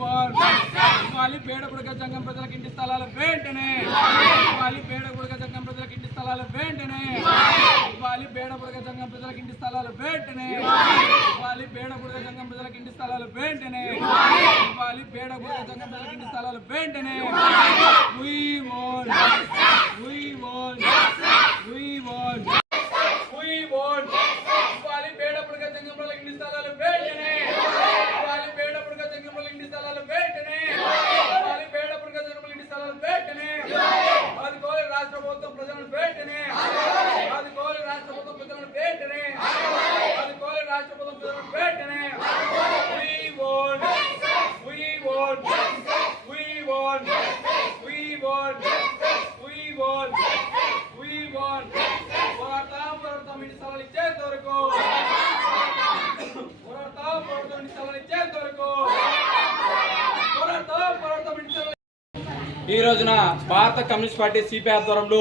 Want ఇవ్వాలి పేడపుడక జంగం ప్రజలకు ఇంటి స్థలాలు వెంటనే. ఇవ్వాలి పేడపుడక జంగం ప్రజలకు ఇంటి స్థలాలు వెంటనే. ఇవ్వాలి పేడపుడక జంగం ప్రజలకు ఇంటి స్థలాలు వెంటనే. ఇవ్వాలి పేడపుడక జంగం ప్రజలకు ఇంటి స్థలాలు వెంటనే. ఇవ్వాలి పేడపుడక జంగం ప్రజలకు ఇంటి స్థలాలు వెంటనే. We want we want we want we want ఇవ్వాలి పేడపుడక జంగం ప్రజలకు ఇంటి స్థలాలు వెంటనే ఇవ్వాలి పేడపుడక జంగం ప్రజలకు ఇంటి స్థలాలు వెంటనే ఇవ్వాలి పేడపుడక జంగం ప్రజలకు ఇంటి స్థలాలు వెంటనే అది కోరి రాష్ట్ర ప్రభుత్వం ప్రజలను వెంటనే అది కోరి రాష్ట్ర ప్రభుత్వం ప్రజలను వెంటనే అది కోరి రాష్ట్ర ప్రభుత్వం ప్రజలను వెంటనే we want we want we want we want we want we want పోరాటం పోరాటం ఇంటి స్థలాలు ఇచ్చేంత వరకు పోరాటం పోరాటం ఇంటి స్థలాలు ఇచ్చేంత వరకు పోరాటం పోరాటం ఇంటి స్థలాలు ఈ రోజున భారత కమ్యూనిస్ట్ పార్టీ సిపిఐ ఆధ్వర్యంలో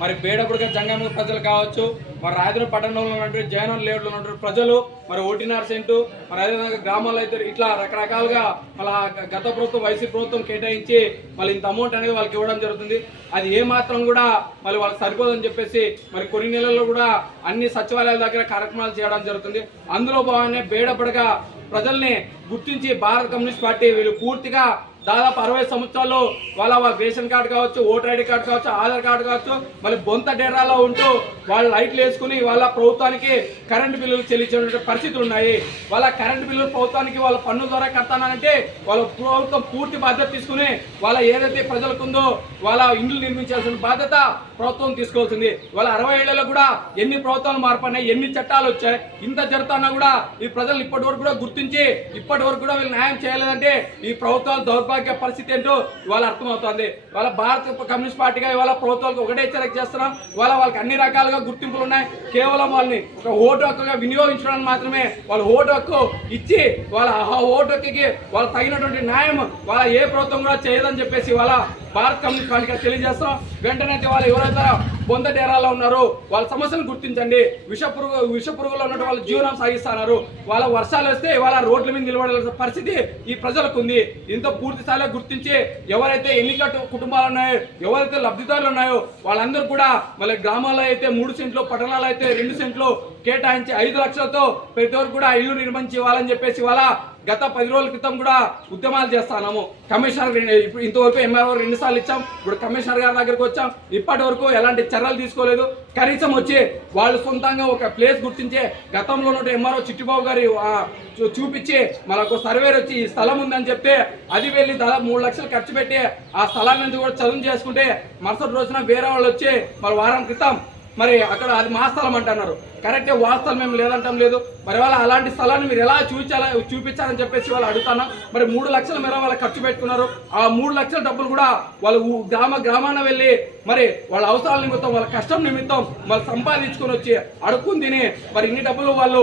మరి బేడపుడిగా జంగమ ప్రజలు కావచ్చు మరి రాయదుర పట్టణంలో ఉన్నటువంటి జయనం లేవులో ఉన్నటువంటి ప్రజలు మరి ఓటీనార్ సెంటు మరి అదేవిధంగా గ్రామాల్లో అయితే ఇట్లా రకరకాలుగా మళ్ళీ గత ప్రభుత్వం వైసీపీ ప్రభుత్వం కేటాయించి మళ్ళీ ఇంత అమౌంట్ అనేది వాళ్ళకి ఇవ్వడం జరుగుతుంది. అది ఏ మాత్రం కూడా మళ్ళీ వాళ్ళకి సరిపోదని చెప్పేసి మరి కొన్ని నెలల్లో కూడా అన్ని సచివాలయాల దగ్గర కార్యక్రమాలు చేయడం జరుగుతుంది. అందులో భాగంగానే బేడపడగా ప్రజల్ని గుర్తించి భారత కమ్యూనిస్ట్ పార్టీ వీళ్ళు పూర్తిగా దాదాపు అరవై సంవత్సరాలు వాళ్ళ వాళ్ళ రేషన్ కార్డు కావచ్చు ఓటర్ ఐడి కార్డు కావచ్చు ఆధార్ కార్డు కావచ్చు మళ్ళీ బొంత డేరాలో ఉంటూ వాళ్ళు లైట్లు వేసుకుని వాళ్ళ ప్రభుత్వానికి కరెంటు బిల్లులు చెల్లించే పరిస్థితులు ఉన్నాయి. వాళ్ళ కరెంటు బిల్లులు ప్రభుత్వానికి వాళ్ళ పన్ను ద్వారా కడతానంటే వాళ్ళ ప్రభుత్వం పూర్తి బాధ్యత తీసుకుని వాళ్ళ ఏదైతే ప్రజలకు ఉందో వాళ్ళ ఇండ్లు నిర్మించాల్సిన బాధ్యత ప్రభుత్వం తీసుకోవాల్సింది. వాళ్ళ అరవై ఏళ్ళలో కూడా ఎన్ని ప్రభుత్వాలు మార్పడినాయి ఎన్ని చట్టాలు వచ్చాయి ఇంత జరుగుతున్నా కూడా ఈ ప్రజలు ఇప్పటి వరకు కూడా గుర్తించి ఇప్పటి వరకు కూడా వీళ్ళు న్యాయం చేయలేదంటే ఈ ప్రభుత్వాలు దౌర్భాగ్యం పరిస్థితి ఏంటో ఇవాళ అర్థమవుతుంది. వాళ్ళ భారత కమ్యూనిస్ట్ పార్టీగా ఇవాళ ప్రభుత్వాలకు ఒకటే హెచ్చరిక చేస్తున్నాం. ఇవాళ వాళ్ళకి అన్ని రకాలుగా గుర్తింపులు ఉన్నాయి. కేవలం వాళ్ళని ఒక ఓటు హక్కుగా వినియోగించడానికి మాత్రమే వాళ్ళ ఓటు హక్కు ఇచ్చి వాళ్ళ ఆ ఓటు హక్కుకి వాళ్ళ తగినటువంటి న్యాయం వాళ్ళ ఏ ప్రభుత్వం కూడా చేయదని చెప్పేసి వాళ్ళ భారత్ కమ్యూనిస్ట్ పార్టీగా తెలియజేస్తాం వెంటనే అయితే వాళ్ళు ఎవరైతే బొంద డేరాలో ఉన్నారో వాళ్ళ సమస్యను గుర్తించండి. విష పురుగు విష పురుగులో ఉన్నట్టు వాళ్ళు జీవనం సాగిస్తున్నారు. వాళ్ళ వర్షాలు వస్తే వాళ్ళ రోడ్ల మీద నిలబడాల్సిన పరిస్థితి ఈ ప్రజలకు ఉంది ఇంత పూర్తి స్థాయిలో గుర్తించి ఎవరైతే ఎన్నిక కుటుంబాలు ఉన్నాయో ఎవరైతే లబ్ధిదారులు ఉన్నాయో వాళ్ళందరూ కూడా మళ్ళీ గ్రామాల్లో అయితే మూడు సెంట్లు పట్టణాలు అయితే రెండు సెంట్లు కేటాయించి ఐదు లక్షలతో ప్రతి ఒక్కరు కూడా ఇల్లు నిర్మించి ఇవ్వాలని చెప్పేసి వాళ్ళ గత పది రోజుల క్రితం కూడా ఉద్యమాలు చేస్తాము కమిషనర్ ఇప్పుడు ఇంతవరకు ఎంఆర్ఓ రెండు సార్లు ఇచ్చాం. ఇప్పుడు కమిషనర్ గారి దగ్గరికి వచ్చాం. ఇప్పటి వరకు ఎలాంటి చర్యలు తీసుకోలేదు. కనీసం వచ్చి వాళ్ళు సొంతంగా ఒక ప్లేస్ గుర్తించే గతంలో ఉన్న ఎంఆర్ఓ చిట్టిబాబు గారి చూ- చూపించి మనకు సర్వేర్ వచ్చి ఈ స్థలం ఉందని చెప్తే అది వెళ్ళి దాదాపు మూడు లక్షలు ఖర్చు పెట్టి ఆ స్థలాన్ని కూడా చదువు చేసుకుంటే మరుసటి రోజున వేరే వాళ్ళు వచ్చి మరి వారం క్రితం మరి అక్కడ అది మా స్థలం అంటున్నారు. కరెక్టే వాస్తవం మేము లేదంటాం లేదు. మరి వాళ్ళ అలాంటి స్థలాన్ని మీరు ఎలా చూపించాలా చూపించాలని చెప్పేసి వాళ్ళు అడుగుతాను మరి మూడు లక్షలు మేర వాళ్ళు ఖర్చు పెట్టుకున్నారు. ఆ మూడు లక్షల డబ్బులు కూడా వాళ్ళు గ్రామ గ్రామాన వెళ్ళి మరి వాళ్ళ అవసరాల నిమిత్తం వాళ్ళ కష్టం నిమిత్తం వాళ్ళు సంపాదించుకొని వచ్చి అడుక్కుని తిని మరి ఇన్ని డబ్బులు వాళ్ళు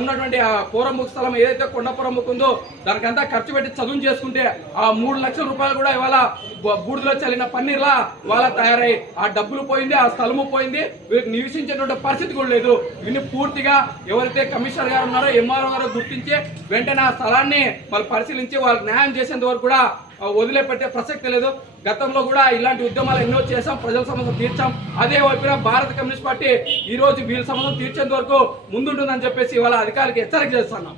ఉన్నటువంటి ఆ పూరముఖ స్థలం ఏదైతే కొండపురముఖ ఉందో దానికంతా ఖర్చు పెట్టి చదువు చేసుకుంటే ఆ మూడు లక్షల రూపాయలు కూడా ఇవాళ బూడిదలో చల్లిన పన్నీర్లా వాళ్ళ తయారై ఆ డబ్బులు పోయింది ఆ స్థలము పోయింది. వీరికి నివసించేటువంటి పరిస్థితి కూడా లేదు. వీళ్ళు పూర్తిగా ఎవరైతే కమిషనర్ గారు ఉన్నారో ఎంఆర్ఓ గారు గుర్తించి వెంటనే ఆ స్థలాన్ని వాళ్ళు పరిశీలించి వాళ్ళకి న్యాయం చేసేంత వరకు కూడా వదిలేపెట్టే ప్రసక్తి లేదు. గతంలో కూడా ఇలాంటి ఉద్యమాలు ఎన్నో చేశాం ప్రజల సమస్యలు తీర్చాం. అదే వైపున భారత కమ్యూనిస్ట్ పార్టీ ఈ రోజు వీళ్ళ సమస్యలు తీర్చేంత వరకు ముందుంటుందని చెప్పేసి వాళ్ళ అధికారికి హెచ్చరిక చేస్తున్నాం.